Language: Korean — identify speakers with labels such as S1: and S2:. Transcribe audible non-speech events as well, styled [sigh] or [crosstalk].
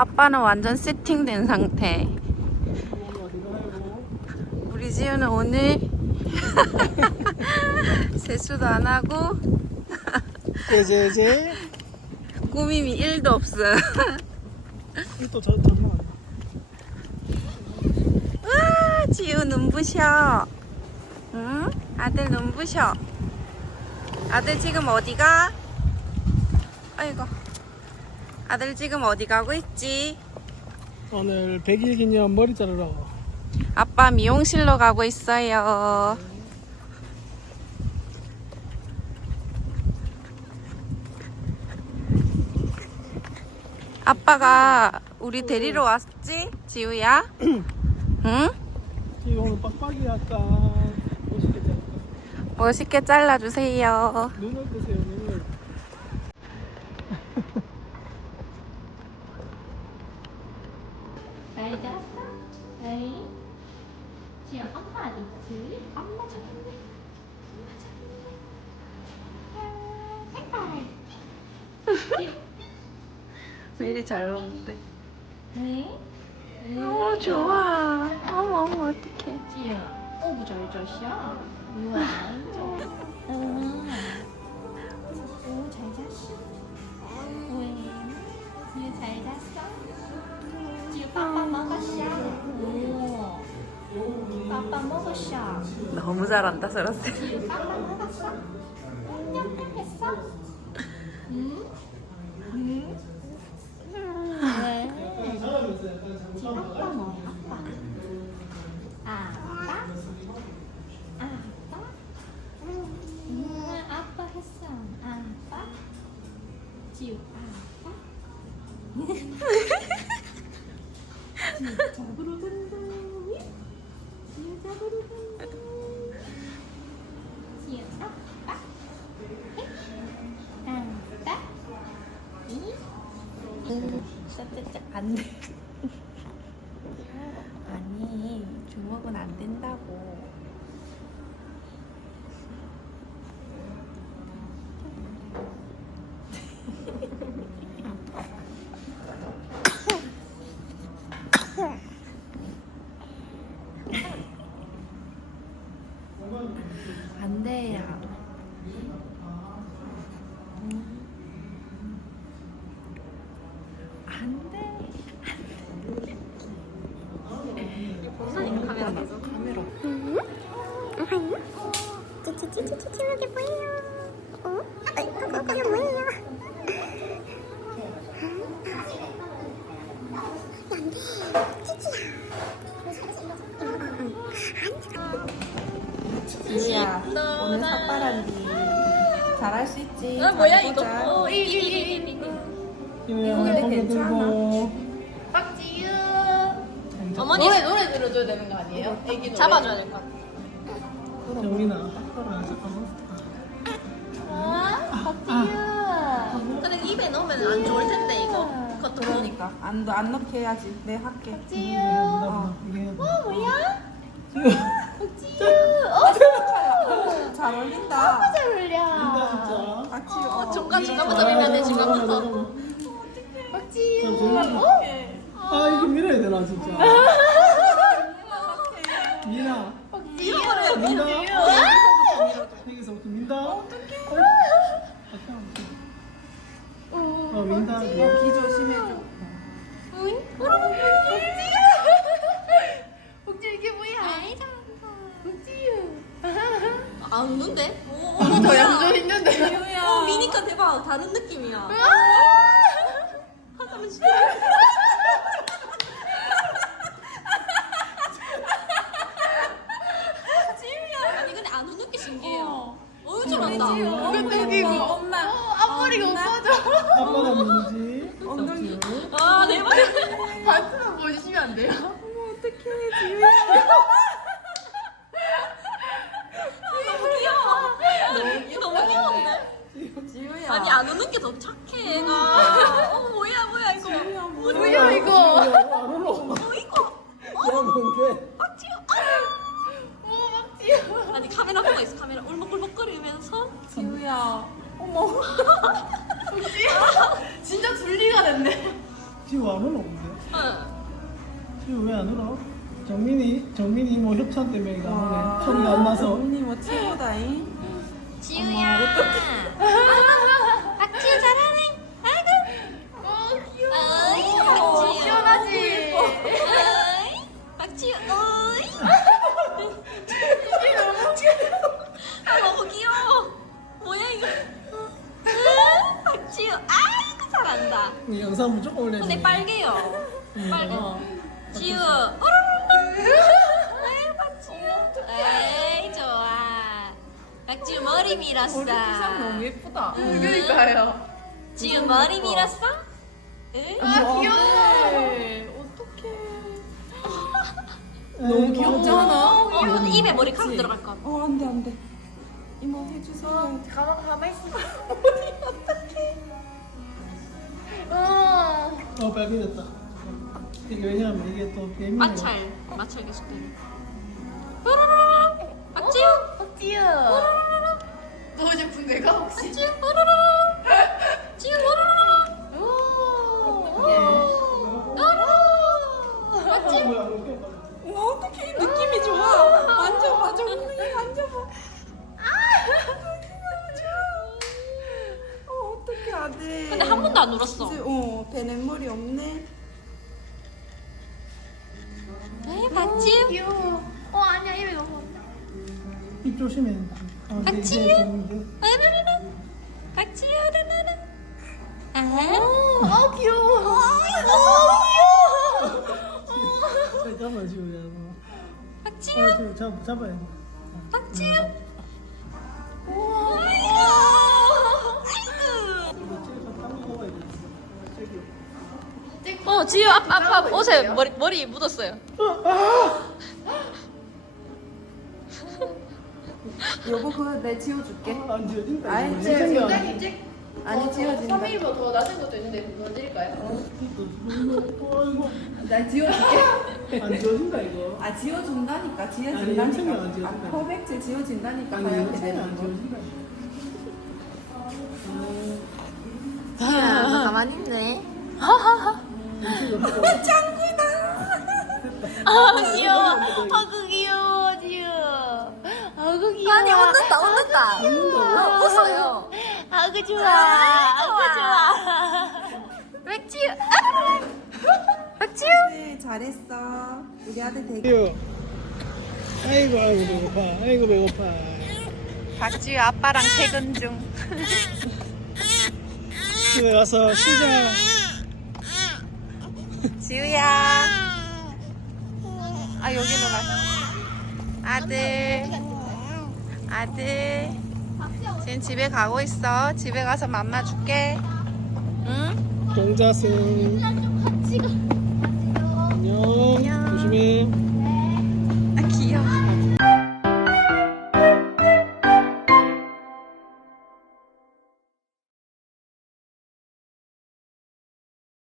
S1: 아빠는 완전 세팅된 상태. 우리 지우는 오늘 [laughs] 세수도 안 하고
S2: 제제제
S1: 꾸밈이 1도 없어요.
S2: 이또 저, 저, 뭐.
S1: 와, 지우 눈부셔. 응? 아들 눈부셔. 아들 지금 어디가? 아이고. 아들 지금 어디 가고 있지?
S2: 오늘 100일 기념 머리 자르러
S1: 아빠 미용실로 가고 있어요. 아빠가 우리 데리러 왔지? 지우야? [clears throat] 응?
S2: 이거 오늘 빡빡이 할까 멋있게 자를까
S1: 멋있게 잘라주세요.
S2: 눈을 뜨세요
S3: 잘 잤어? 에이? 지금 엄마 어디 있지? 엄마 저기 있네. 엄마 저기 있네.
S1: 왜 이리 잘 먹는데?
S3: 네?
S1: 어, 좋아. 어머, 어머, 어떡해.
S3: 지금 오구 잘 잤어? 우와, 응. 오, 잘 잤어? 왜? 지금 잘 잤어?
S1: 너무 잘한다.
S3: 지금 빠빠 먹었어? 안녕 했어? 응? 응? 왜? 지금 아빠 뭐야?
S1: 안 돼. 아니, 주먹은 안 된다고. 안 돼요. 안 돼.
S4: 찌찌찌찌찌찌 이게 뭐예요? 야
S1: 오늘 삭발한디 잘할 수 있지
S3: 아, 뭐야 이거? 어, 이, 이, 이, 이, 이.
S2: 이거야
S1: 근데 괜찮아?
S3: 박지유.
S5: 어머니 노래 노래 들어줘야 되는 거 아니에요? 애기 노래.
S3: 잡아줘야 될 것 같아.
S2: 빡빡아 잠깐만
S3: 아, 박지유.
S5: 근데 입에 넣으면 안 좋을 텐데 이거. 그것도
S1: 그러니까 안, 안 넣게 해야지 내 할게
S3: 박지유.
S2: 어.
S3: 어, 뭐야? 박지유. 어,
S1: 잘 어울린다.
S3: 잘 어울려.
S2: 진짜.
S1: 같이
S5: 어,
S1: 어,
S5: 중간 중간부터 밀면 돼 중간부터.
S3: 박지유.
S2: 자,
S3: 어?
S2: 아 이거 밀어야 되나 진짜. 미나
S3: 박지유.
S2: 민다. 여기서부터 민다. 어떡해. 어 민다
S1: 귀 조심해줘
S3: 박지유 이게 뭐야? 박지유.
S5: 안 웃는데?
S3: 더 얌전 있는데.
S5: 어 미니까 대박 다른 느낌이야. 하자면 진짜. 지우야. 아니 근데 안 웃는 게 신기해요. 어유 잘한다.
S3: 이거 이거 엄마. 어, 앞머리가 오빠죠.
S2: 아빠가 뭔지
S1: 엉덩이
S5: 아 대박.
S3: 발표만 보여주시면 안 돼요?
S5: 너무 귀여워. 너무 귀여운데?
S1: 지우야
S5: 아니 안 웃는 게 더 착해 애가. 어 뭐야 뭐야 이거.
S3: 뭐야 이거?
S2: 안 올라
S5: 어 이거.
S2: 야 뭔데
S5: 박지우.
S3: 오 박지유.
S5: 아니 카메라 보고 있어 카메라 울먹울먹거리면서
S1: 지우야 어머
S3: 진짜 분리가 됐네.
S2: 지우 안 울어 근데
S5: 응.
S2: 지우 왜안 울어? 정민이 정민이 뭐 협찬 때문에 안 오네 소리가 안 나서
S1: 언니 뭐 최고다잉.
S5: 지우야. 박지우 [laughs]
S2: 영상 무조건 올려야
S5: 근데
S2: 돼
S5: 빨개요. 빨개.
S2: 어.
S5: 지우. 에이 박지우. 에이 좋아. 박지우 머리 밀었어.
S1: 너무 예쁘다.
S3: 그러니까요.
S5: 지우 머리 밀었어? 응?
S3: 아 귀여워.
S1: 네. 어떡해.
S2: 너무
S1: 귀엽잖아.
S5: 어, 근데 입에 머리카락 들어갈 것 같아.
S1: 어, 안 돼, 안 돼. 이모 해주세요.
S3: 가만 가만 있어. 어.
S2: 어 빨개졌다 이게 왜냐면 이게 또 뱀이
S5: 마찰. 마찰 계속 되네. 뽀로로로. 박지우.
S3: 박지우. 너무 제품 내가 혹시?
S5: 박지우. 뽀로로로. 지우 뽀로로로.
S2: 아 뭐야 이렇게
S1: 와, 어떡해. 느낌이 좋아. 만져봐, 정리. 만져봐. 어, 어떡해, 아들.
S5: 번도 안 울었어.
S1: 이제, 어, 배냇물이 없네.
S5: 에이, 박지우.
S3: 귀여워. 어 아니야 입에 너무.
S2: 입 조심해 아, 근데
S5: 박지우?
S2: 이제 됐는데.
S5: 아르르르. 박지우. 르르르. 아.
S3: 어 귀여워.
S2: 잠깐만 지우야. 어, 잡, 잡아야 돼
S5: 박지우.
S2: 지우
S5: 아빠 아빠 옷에 머리 머리 묻었어요.
S1: 여보, 그거 내 지워줄게.
S2: 안 지워진다
S1: 아이,
S2: 이거.
S1: 지워,
S2: 생각 안 나.
S3: 굉장히 찍.
S1: 아니, 지워진다.
S3: 3일보다 더 낮은 것도 있는데 그거 드릴까요?
S2: 아이고
S1: 나 지워줄게.
S2: 안 지워진다 이거
S1: 아, 지워준다니까. 지워진다니까.
S2: 연습이 안 지워진다.
S1: 아, 퍼펙트 지워진다니까.
S2: 아니
S1: 하얗게
S2: 이거 생각
S1: 되는
S2: 안
S1: 거.
S2: 지워진다
S5: 아, 가만히 있네. 아, 귀여워. 아그 귀여워, 지우. 아그 귀여워. 아니, 웃는다, 웃는다. 어, 웃어요. 아그 좋아. 아그 좋아. 맥지우. 맥지우.
S1: 네, 잘했어. 우리 아들 되게.
S2: 아이고 아이고 배고파 아이고 배고파
S1: 박지우 아빠랑 퇴근 중.
S2: 집에 가서 쉬자
S1: 지우야. 아 여기로 가. 아들. 아들. 지금 집에 가고 있어. 집에 가서 맘마 줄게. 응?
S2: 동자승 안녕 조심해